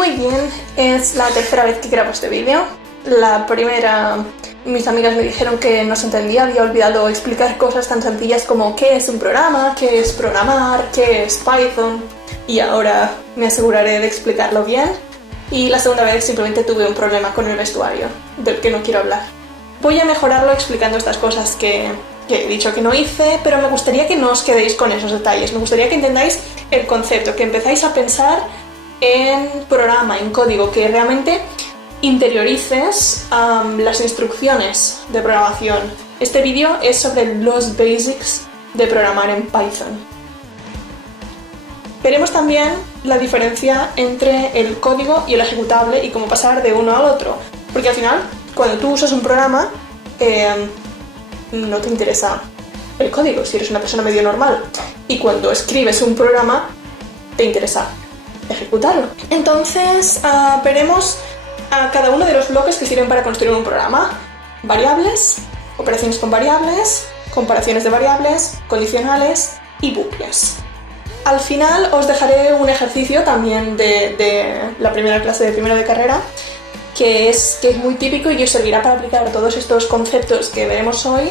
Muy bien, es la tercera vez que grabo este vídeo. La primera, mis amigas me dijeron que no se entendía, había olvidado explicar cosas tan sencillas como qué es un programa, qué es programar, qué es Python, y ahora me aseguraré de explicarlo bien. Y la segunda vez simplemente tuve un problema con el vestuario, del que no quiero hablar. Voy a mejorarlo explicando estas cosas que he dicho que no hice, pero me gustaría que no os quedéis con esos detalles. Me gustaría que entendáis el concepto, que empezáis a pensar en programa, en código, que realmente interiorices las instrucciones de programación. Este vídeo es sobre los basics de programar en Python. Veremos también la diferencia entre el código y el ejecutable y cómo pasar de uno al otro, porque al final, cuando tú usas un programa, no te interesa el código si eres una persona medio normal, y cuando escribes un programa, te interesa ejecutarlo. Entonces, veremos cada uno de los bloques que sirven para construir un programa: variables, operaciones con variables, comparaciones de variables, condicionales y bucles. Al final os dejaré un ejercicio también de la primera clase de primero de carrera, que es muy típico y que os servirá para aplicar todos estos conceptos que veremos hoy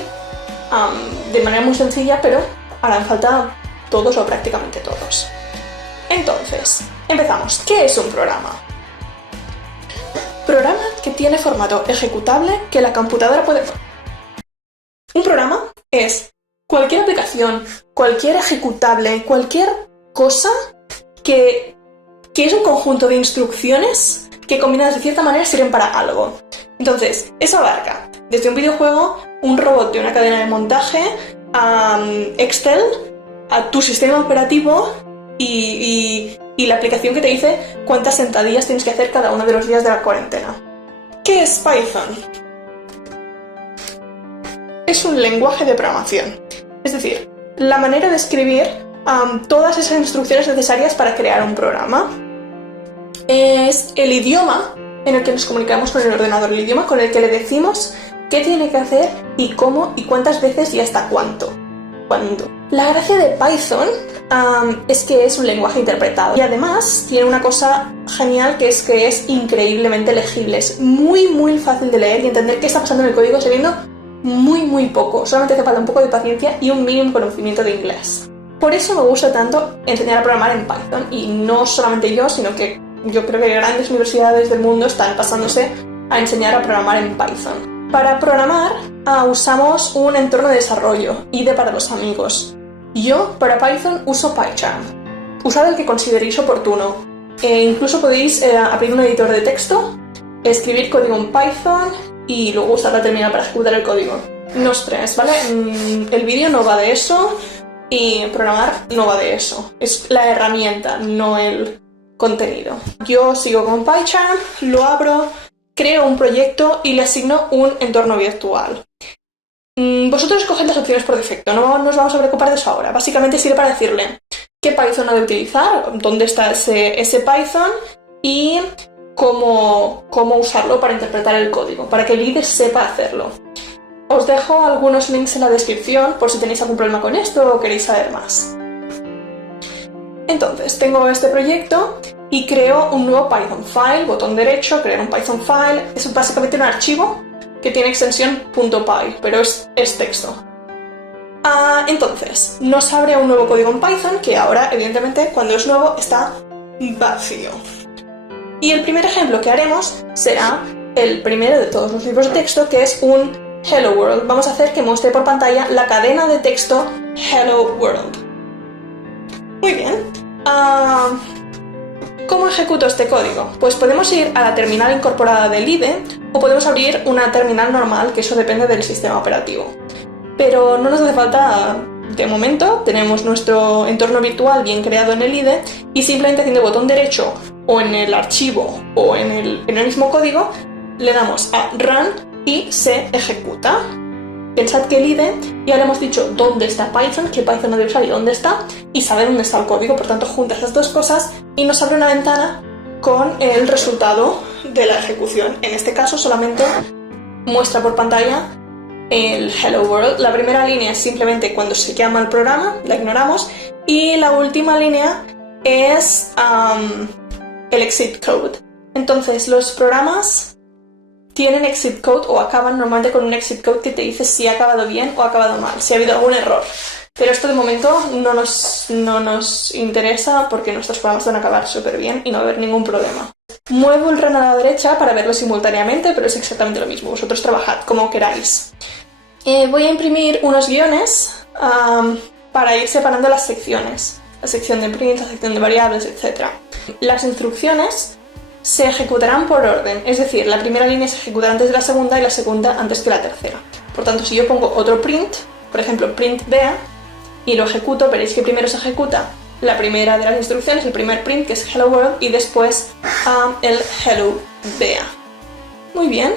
de manera muy sencilla, pero harán falta todos o prácticamente todos. Entonces, empezamos. ¿Qué es un programa? Programa que tiene formato ejecutable que la computadora puede... Un programa es cualquier aplicación, cualquier ejecutable, cualquier cosa que es un conjunto de instrucciones que combinadas de cierta manera sirven para algo. Entonces, eso abarca desde un videojuego, un robot de una cadena de montaje, a Excel, a tu sistema operativo y la aplicación que te dice cuántas sentadillas tienes que hacer cada uno de los días de la cuarentena. ¿Qué es Python? Es un lenguaje de programación, es decir, la manera de escribir todas esas instrucciones necesarias para crear un programa. Es el idioma en el que nos comunicamos con el ordenador, el idioma con el que le decimos qué tiene que hacer y cómo y cuántas veces y hasta cuánto. ¿Cuándo? La gracia de Python es que es un lenguaje interpretado y además tiene una cosa genial, que es increíblemente legible. Es muy fácil de leer y entender qué está pasando en el código sabiendo muy poco. Solamente hace falta un poco de paciencia y un mínimo conocimiento de inglés. Por eso me gusta tanto enseñar a programar en Python, y no solamente yo, sino que yo creo que grandes universidades del mundo están pasándose a enseñar a programar en Python. Para programar usamos un entorno de desarrollo, IDE para los amigos. Yo, para Python, uso PyCharm. Usad el que consideréis oportuno. Incluso podéis abrir un editor de texto, escribir código en Python y luego usar la terminal para ejecutar el código. No os tres, ¿vale? El vídeo no va de eso y programar no va de eso. Es la herramienta, no el contenido. Yo sigo con PyCharm, lo abro, creo un proyecto y le asigno un entorno virtual. Vosotros escoged las opciones por defecto, no nos vamos a preocupar de eso ahora. Básicamente sirve para decirle qué Python ha de utilizar, dónde está ese Python y cómo usarlo para interpretar el código, para que el IDE sepa hacerlo. Os dejo algunos links en la descripción por si tenéis algún problema con esto o queréis saber más. Entonces, tengo este proyecto y creo un nuevo Python file, botón derecho, crear un Python file. Es básicamente un archivo que tiene extensión .py, pero es texto. Entonces, nos abre un nuevo código en Python que ahora, evidentemente, cuando es nuevo, está vacío. Y el primer ejemplo que haremos será el primero de todos los libros de texto, que es un Hello World. Vamos a hacer que muestre por pantalla la cadena de texto Hello World. Muy bien. ¿Cómo ejecuto este código? Pues podemos ir a la terminal incorporada del IDE o podemos abrir una terminal normal, que eso depende del sistema operativo. Pero no nos hace falta de momento, tenemos nuestro entorno virtual bien creado en el IDE y simplemente haciendo botón derecho o en el archivo o en el mismo código le damos a Run y se ejecuta. Pensad que el IDE ya le hemos dicho dónde está Python, qué Python ha de usar y dónde está, y sabe dónde está el código. Por tanto, juntas las dos cosas y nos abre una ventana con el resultado de la ejecución. En este caso solamente muestra por pantalla el Hello World. La primera línea es simplemente cuando se llama el programa, la ignoramos, y la última línea es el exit code. Entonces, los programas tienen exit code o acaban normalmente con un exit code que te dice si ha acabado bien o ha acabado mal, si ha habido algún error. Pero esto de momento no nos interesa porque nuestros programas van a acabar súper bien y no va a haber ningún problema. Muevo el RAN a la derecha para verlo simultáneamente, pero es exactamente lo mismo. Vosotros trabajad como queráis. Voy a imprimir unos guiones para ir separando las secciones. La sección de print, la sección de variables, etc. Las instrucciones se ejecutarán por orden, es decir, la primera línea se ejecutará antes de la segunda y la segunda antes que la tercera. Por tanto, si yo pongo otro print, por ejemplo, print Bea, y lo ejecuto, veréis que primero se ejecuta la primera de las instrucciones, el primer print, que es Hello World, y después el Hello Bea. Muy bien.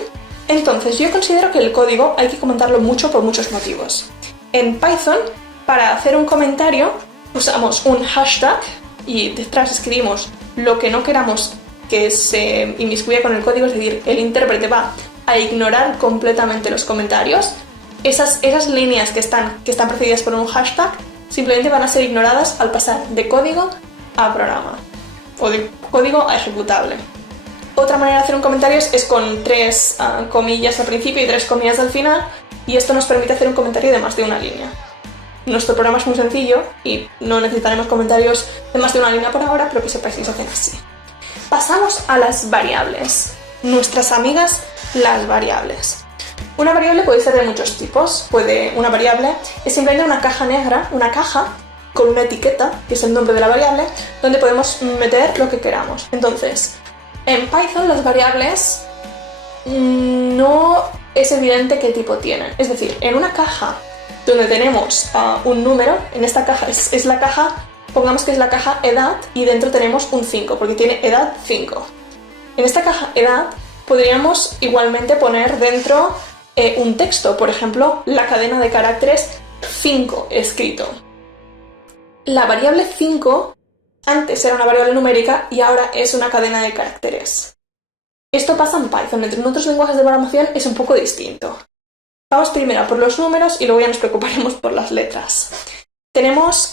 Entonces, yo considero que el código hay que comentarlo mucho por muchos motivos. En Python, para hacer un comentario, usamos un hashtag y detrás escribimos lo que no queramos que se inmiscuya con el código, es decir, el intérprete va a ignorar completamente los comentarios. Esas líneas que están precedidas por un hashtag simplemente van a ser ignoradas al pasar de código a programa o de código a ejecutable. Otra manera de hacer un comentario es con 3 comillas al principio y 3 comillas al final, y esto nos permite hacer un comentario de más de una línea. Nuestro programa es muy sencillo y no necesitaremos comentarios de más de una línea por ahora, pero que sepáis que se hacen así. Pasamos a las variables. Nuestras amigas, las variables. Una variable puede ser de muchos tipos. Una variable es simplemente una caja negra, una caja con una etiqueta, que es el nombre de la variable, donde podemos meter lo que queramos. Entonces, en Python las variables no es evidente qué tipo tienen. Es decir, en una caja donde tenemos un número, en esta caja es la caja, pongamos que es la caja edad, y dentro tenemos un 5, porque tiene edad 5. En esta caja edad podríamos igualmente poner dentro un texto, por ejemplo, la cadena de caracteres 5 escrito. La variable 5 antes era una variable numérica y ahora es una cadena de caracteres. Esto pasa en Python, en otros lenguajes de programación es un poco distinto. Vamos primero por los números y luego ya nos preocuparemos por las letras. Podemos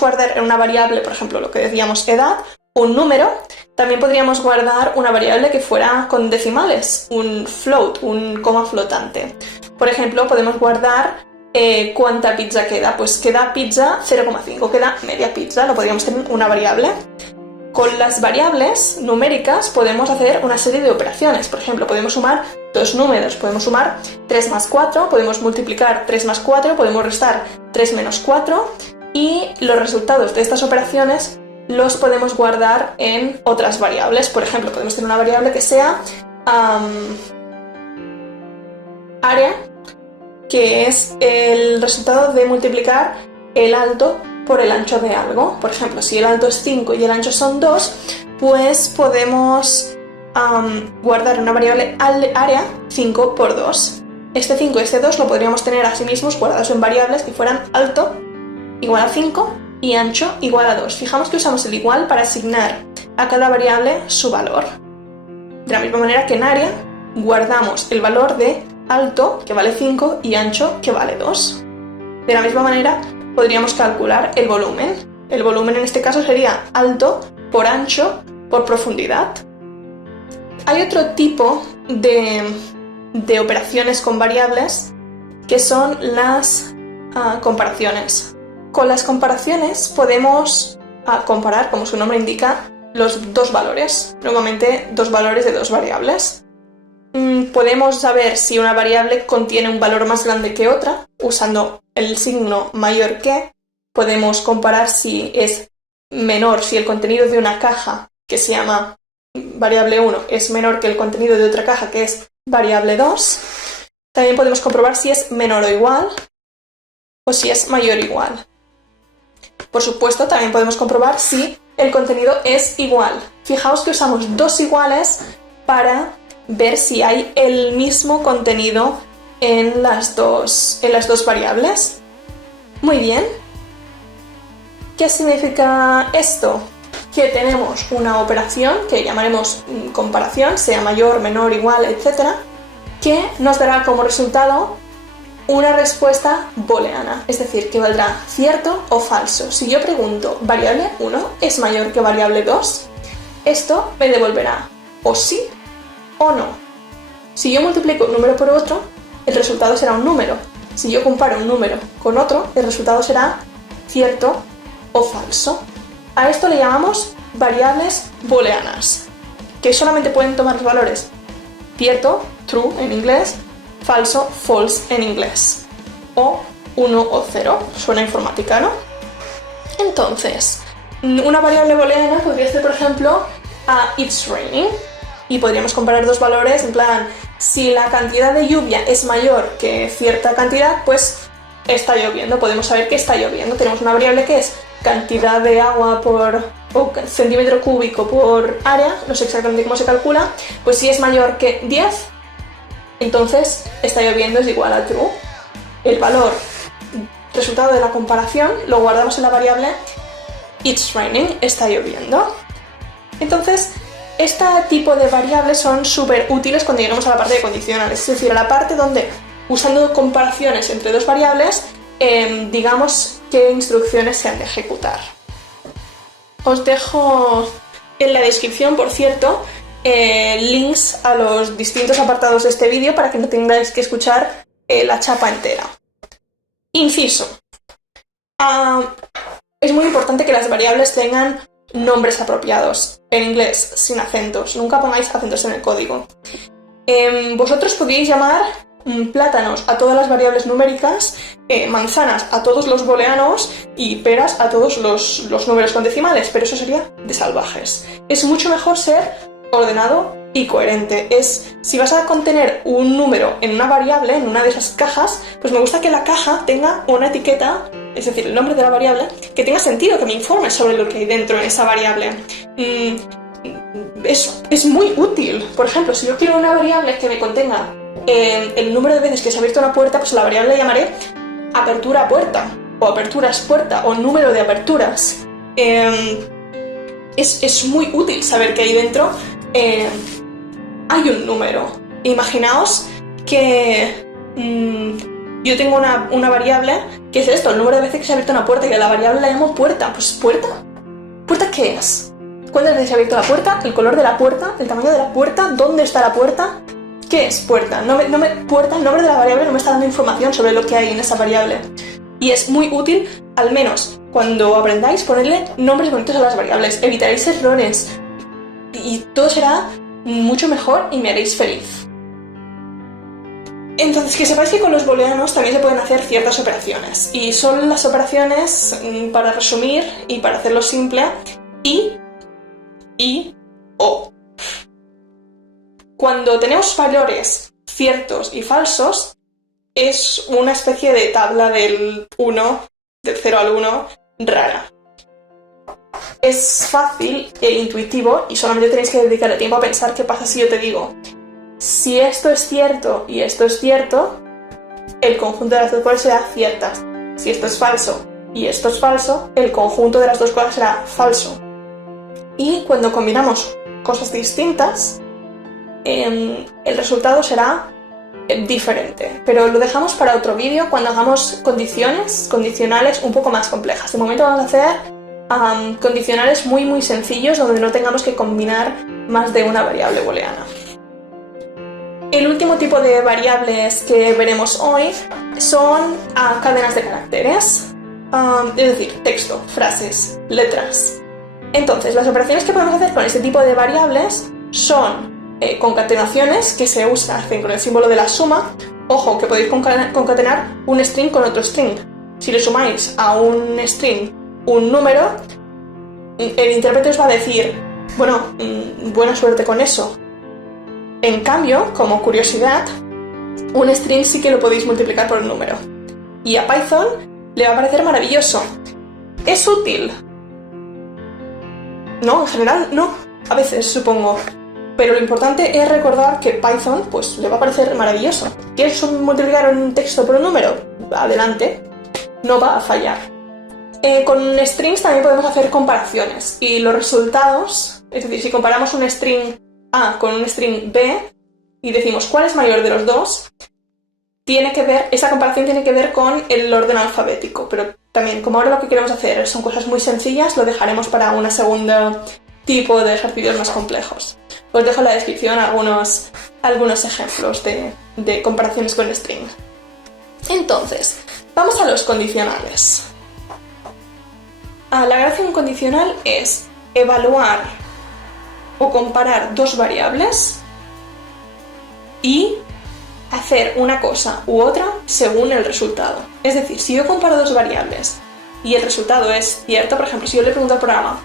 guardar en una variable, por ejemplo, lo que decíamos edad, un número. También podríamos guardar una variable que fuera con decimales, un float, un coma flotante. Por ejemplo, podemos guardar cuánta pizza queda. Pues queda pizza 0,5, queda media pizza, lo podríamos tener en una variable. Con las variables numéricas podemos hacer una serie de operaciones. Por ejemplo, podemos sumar 2 números, podemos sumar 3 más 4, podemos multiplicar 3 más 4, podemos restar 3 menos 4, y los resultados de estas operaciones los podemos guardar en otras variables. Por ejemplo, podemos tener una variable que sea área, que es el resultado de multiplicar el alto por el ancho de algo. Por ejemplo, si el alto es 5 y el ancho son 2, pues podemos guardar una variable área 5 por 2. Este 5 y este 2 lo podríamos tener a sí mismos guardados en variables que fueran alto igual a 5 y ancho igual a 2. Fijamos que usamos el igual para asignar a cada variable su valor. De la misma manera que en área guardamos el valor de alto, que vale 5, y ancho, que vale 2. De la misma manera podríamos calcular el volumen. El volumen en este caso sería alto por ancho por profundidad. Hay otro tipo de operaciones con variables que son las comparaciones. Con las comparaciones podemos comparar, como su nombre indica, los dos valores, normalmente dos valores de dos variables. Podemos saber si una variable contiene un valor más grande que otra usando el signo mayor que. Podemos comparar si es menor, si el contenido de una caja que se llama variable 1 es menor que el contenido de otra caja que es variable 2. También podemos comprobar si es menor o igual o si es mayor o igual. Por supuesto, también podemos comprobar si el contenido es igual. Fijaos que usamos dos iguales para ver si hay el mismo contenido en las dos variables. Muy bien. ¿Qué significa esto? Que tenemos una operación que llamaremos comparación, sea mayor, menor, igual, etc., que nos dará como resultado una respuesta booleana, es decir, que valdrá cierto o falso. Si yo pregunto, ¿variable 1 es mayor que variable 2? esto me devolverá o sí o no. Si yo multiplico un número por otro, el resultado será un número. Si yo comparo un número con otro, el resultado será cierto o falso. A esto le llamamos variables booleanas, que solamente pueden tomar los valores cierto, true en inglés, falso, false en inglés, o 1 o 0, suena informática, ¿no? Entonces, una variable booleana podría ser, por ejemplo, it's raining, y podríamos comparar dos valores, en plan, si la cantidad de lluvia es mayor que cierta cantidad, pues está lloviendo, podemos saber que está lloviendo. Tenemos una variable que es cantidad de agua o centímetro cúbico por área, no sé exactamente cómo se calcula, pues si es mayor que 10, entonces está lloviendo es igual a true. El valor resultado de la comparación lo guardamos en la variable it's raining, está lloviendo. Entonces, este tipo de variables son súper útiles cuando llegamos a la parte de condicionales, es decir, a la parte donde, usando comparaciones entre dos variables, digamos qué instrucciones se han de ejecutar. Os dejo en la descripción, por cierto, links a los distintos apartados de este vídeo para que no tengáis que escuchar la chapa entera. Inciso. Es muy importante que las variables tengan nombres apropiados, en inglés, sin acentos. Nunca pongáis acentos en el código. Vosotros podéis llamar plátanos a todas las variables numéricas, manzanas a todos los booleanos y peras a todos los números con decimales, pero eso sería de salvajes. Es mucho mejor ser ordenado y coherente. Si vas a contener un número en una variable, en una de esas cajas, pues me gusta que la caja tenga una etiqueta, es decir, el nombre de la variable, que tenga sentido, que me informe sobre lo que hay dentro en esa variable. Es muy útil. Por ejemplo, si yo quiero una variable que me contenga el número de veces que se ha abierto una puerta, pues a la variable le llamaré apertura a puerta, o aperturas puerta, o número de aperturas. Es muy útil saber que ahí dentro hay un número. Imaginaos que yo tengo una variable que es esto, el número de veces que se ha abierto una puerta, y a la variable la llamo puerta. Pues ¿puerta? ¿Puerta qué es? ¿Cuántas veces se ha abierto la puerta? ¿El color de la puerta? ¿El tamaño de la puerta? ¿Dónde está la puerta? ¿Qué es puerta? Puerta, el nombre de la variable no me está dando información sobre lo que hay en esa variable. Y es muy útil, al menos cuando aprendáis, ponerle nombres bonitos a las variables. Evitaréis errores y todo será mucho mejor y me haréis feliz. Entonces, que sepáis que con los booleanos también se pueden hacer ciertas operaciones. Y son las operaciones, para resumir y para hacerlo simple, y, o. Cuando tenemos valores ciertos y falsos, es una especie de tabla del 0 al 1, rara. Es fácil e intuitivo y solamente tenéis que dedicarle tiempo a pensar qué pasa si yo te digo: si esto es cierto y esto es cierto, el conjunto de las dos cosas será ciertas. Si esto es falso y esto es falso, el conjunto de las dos cosas será falso. Y cuando combinamos cosas distintas, el resultado será diferente. Pero lo dejamos para otro vídeo cuando hagamos condicionales un poco más complejas. De momento vamos a hacer condicionales muy sencillos donde no tengamos que combinar más de una variable booleana. El último tipo de variables que veremos hoy son cadenas de caracteres, es decir, texto, frases, letras. Entonces, las operaciones que podemos hacer con este tipo de variables son concatenaciones, que se hacen con el símbolo de la suma. Ojo, que podéis concatenar un string con otro string. Si le sumáis a un string un número, el intérprete os va a decir, bueno, buena suerte con eso. En cambio, como curiosidad, un string sí que lo podéis multiplicar por un número. Y a Python le va a parecer maravilloso. ¿Es útil? No, en general no. A veces, supongo. Pero lo importante es recordar que Python pues le va a parecer maravilloso. ¿Quieres multiplicar un texto por un número? Adelante. No va a fallar. Con strings también podemos hacer comparaciones. Y los resultados, es decir, si comparamos un string A con un string B y decimos cuál es mayor de los dos, esa comparación tiene que ver con el orden alfabético. Pero también, como ahora lo que queremos hacer son cosas muy sencillas, lo dejaremos para una segunda tipo de ejercicios más complejos. Os dejo en la descripción algunos ejemplos de comparaciones con string. Entonces, vamos a los condicionales. La gracia de un condicional es evaluar o comparar dos variables y hacer una cosa u otra según el resultado. Es decir, si yo comparo dos variables y el resultado es cierto, por ejemplo, si yo le pregunto al programa,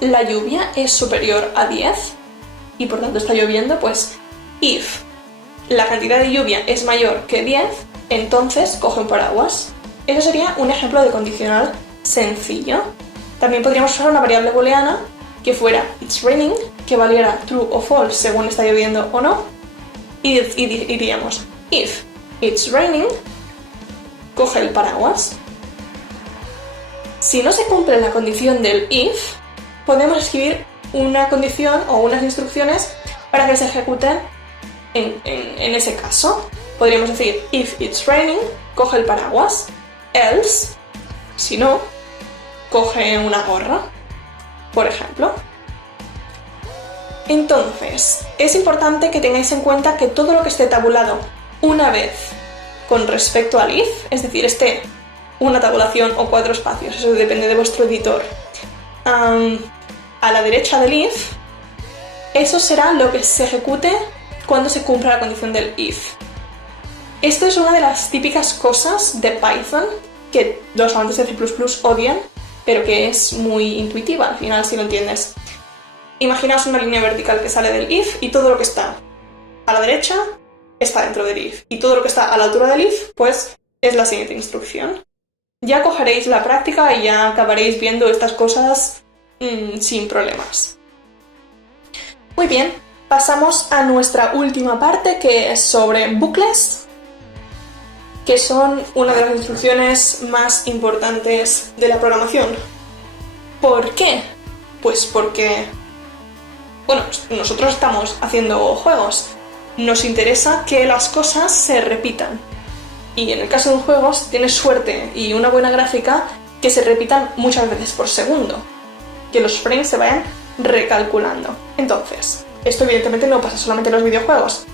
¿la lluvia es superior a 10? Y por tanto está lloviendo, pues if la cantidad de lluvia es mayor que 10, entonces coge un paraguas. Eso sería un ejemplo de condicional sencillo. También podríamos usar una variable booleana que fuera it's raining, que valiera true o false según está lloviendo o no, y diríamos if it's raining, coge el paraguas. Si no se cumple la condición del if, podemos escribir una condición o unas instrucciones para que se ejecuten en ese caso. Podríamos decir if it's raining, coge el paraguas, else, si no, coge una gorra, por ejemplo. Entonces, es importante que tengáis en cuenta que todo lo que esté tabulado una vez con respecto al if, es decir, esté una tabulación o 4 espacios, eso depende de vuestro editor, a la derecha del if, eso será lo que se ejecute cuando se cumpla la condición del if. Esto es una de las típicas cosas de Python que los amantes de C++ odian, pero que es muy intuitiva al final si lo entiendes. Imaginaos una línea vertical que sale del if y todo lo que está a la derecha está dentro del if. Y todo lo que está a la altura del if, pues es la siguiente instrucción. Ya cogeréis la práctica y ya acabaréis viendo estas cosas sin problemas. Muy bien, pasamos a nuestra última parte, que es sobre bucles, que son una de las instrucciones más importantes de la programación. ¿Por qué? Pues porque, bueno, nosotros estamos haciendo juegos, nos interesa que las cosas se repitan. Y en el caso de un juego, si tienes suerte y una buena gráfica, que se repitan muchas veces por segundo, que los frames se vayan recalculando. Entonces, esto evidentemente no pasa solamente en los videojuegos.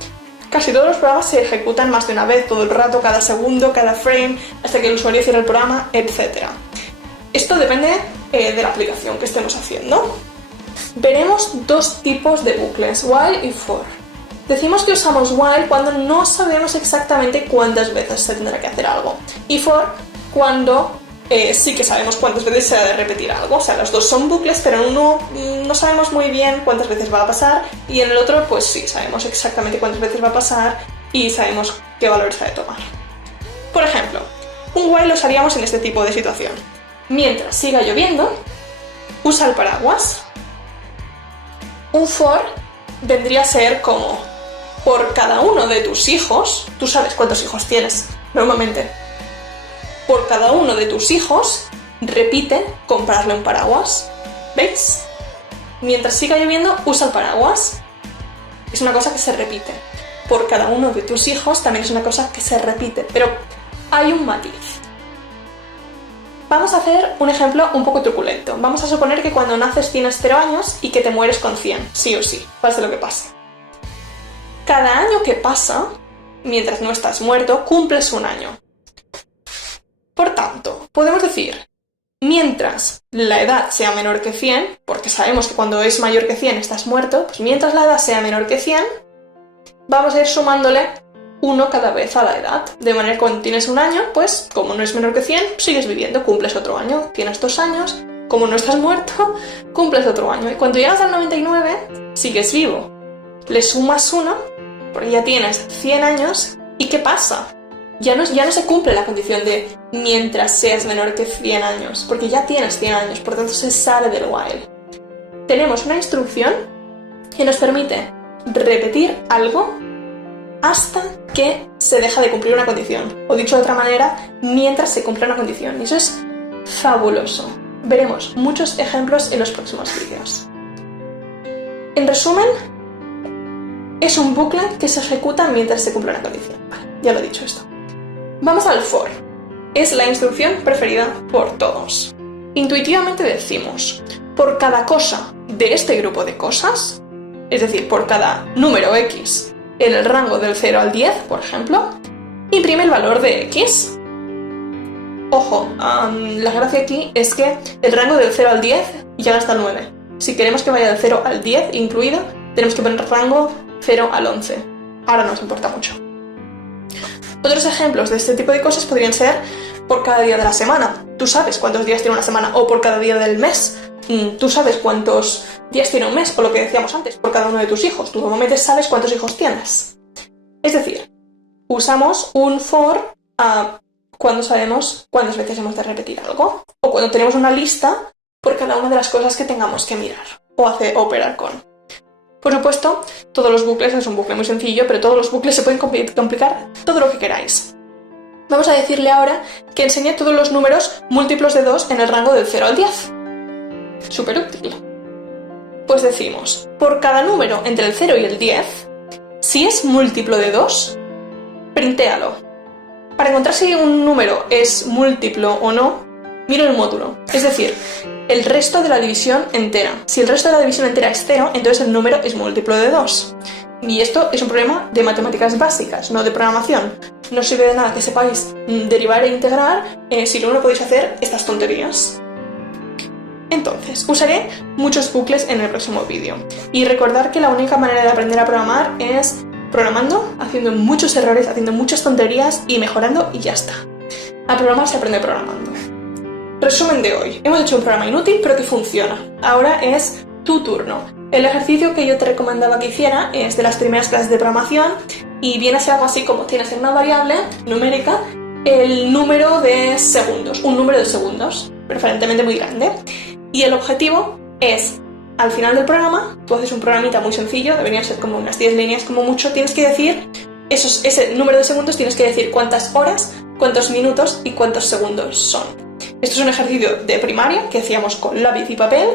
Casi todos los programas se ejecutan más de una vez, todo el rato, cada segundo, cada frame, hasta que el usuario cierre el programa, etc. Esto depende de la aplicación que estemos haciendo. Veremos dos tipos de bucles, while y for. Decimos que usamos while cuando no sabemos exactamente cuántas veces se tendrá que hacer algo, y for cuando sí que sabemos cuántas veces se ha de repetir algo. O sea, los dos son bucles, pero en uno no sabemos muy bien cuántas veces va a pasar, y en el otro pues sí, sabemos exactamente cuántas veces va a pasar y sabemos qué valor se ha de tomar. Por ejemplo, un while lo usaríamos en este tipo de situación. Mientras siga lloviendo, usa el paraguas. Un for vendría a ser como: por cada uno de tus hijos, tú sabes cuántos hijos tienes normalmente, por cada uno de tus hijos, repite comprarle un paraguas. ¿Veis? Mientras siga lloviendo, usa el paraguas. Es una cosa que se repite. Por cada uno de tus hijos también es una cosa que se repite, pero hay un matiz. Vamos a hacer un ejemplo un poco truculento. Vamos a suponer que cuando naces tienes 0 años y que te mueres con 100, sí o sí, pase lo que pase. Cada año que pasa, mientras no estás muerto, cumples un año. Por tanto, podemos decir, mientras la edad sea menor que 100, porque sabemos que cuando es mayor que 100 estás muerto, pues mientras la edad sea menor que 100, vamos a ir sumándole 1 cada vez a la edad. De manera que cuando tienes un año, pues como no es menor que 100, sigues viviendo, cumples otro año. Tienes 2 años, como no estás muerto, cumples otro año. Y cuando llegas al 99, sigues vivo. Le sumas 1, porque ya tienes 100 años, ¿y qué pasa? Ya no se cumple la condición de mientras seas menor que 100 años, porque ya tienes 100 años, por tanto se sale del while. Tenemos una instrucción que nos permite repetir algo hasta que se deja de cumplir una condición, o dicho de otra manera, mientras se cumple una condición, y eso es fabuloso. Veremos muchos ejemplos en los próximos vídeos. En resumen, es un bucle que se ejecuta mientras se cumple una condición. Vale, ya lo he dicho esto. Vamos al for. Es la instrucción preferida por todos. Intuitivamente decimos, por cada cosa de este grupo de cosas, es decir, por cada número x en el rango del 0 al 10, por ejemplo, imprime el valor de x. Ojo, la gracia aquí es que el rango del 0 al 10 llega hasta el 9. Si queremos que vaya del 0 al 10 incluido, tenemos que poner rango 0 al 11. Ahora nos importa mucho. Otros ejemplos de este tipo de cosas podrían ser por cada día de la semana. Tú sabes cuántos días tiene una semana, o por cada día del mes. Tú sabes cuántos días tiene un mes, o lo que decíamos antes, por cada uno de tus hijos. Tú normalmente sabes cuántos hijos tienes. Es decir, usamos un for cuando sabemos cuántas veces hemos de repetir algo, o cuando tenemos una lista por cada una de las cosas que tengamos que mirar o operar con. Por supuesto, todos los bucles, es un bucle muy sencillo, pero todos los bucles se pueden complicar todo lo que queráis. Vamos a decirle ahora que enseñe todos los números múltiplos de 2 en el rango del 0 al 10. Súper útil. Pues decimos, por cada número entre el 0 y el 10, si es múltiplo de 2, printéalo. Para encontrar si un número es múltiplo o no, miro el módulo, es decir, el resto de la división entera. Si el resto de la división entera es 0, entonces el número es múltiplo de 2. Y esto es un problema de matemáticas básicas, no de programación. No sirve de nada que sepáis derivar e integrar si luego no podéis hacer estas tonterías. Entonces, usaré muchos bucles en el próximo vídeo. Y recordar que la única manera de aprender a programar es programando, haciendo muchos errores, haciendo muchas tonterías y mejorando y ya está. A programar se aprende programando. Resumen de hoy. Hemos hecho un programa inútil pero que funciona. Ahora es tu turno. El ejercicio que yo te recomendaba que hiciera es de las primeras clases de programación y viene a ser algo así como tienes en una variable numérica el número de segundos, un número de segundos, preferentemente muy grande. Y el objetivo es, al final del programa, tú haces un programita muy sencillo, deberían ser como unas 10 líneas como mucho, tienes que decir, ese número de segundos tienes que decir cuántas horas, cuántos minutos y cuántos segundos son. Esto es un ejercicio de primaria que hacíamos con lápiz y papel.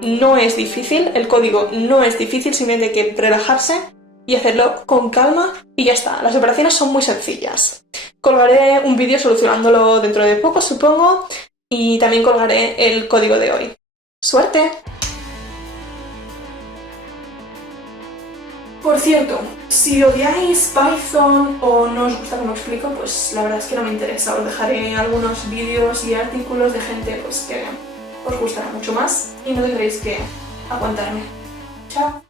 No es difícil, el código no es difícil, simplemente hay que relajarse y hacerlo con calma y ya está. Las operaciones son muy sencillas. Colgaré un vídeo solucionándolo dentro de poco, supongo, y también colgaré el código de hoy. ¡Suerte! Por cierto, si odiáis Python o no os gusta cómo explico, pues la verdad es que no me interesa. Os dejaré algunos vídeos y artículos de gente pues, que os gustará mucho más y no tendréis que aguantarme. ¡Chao!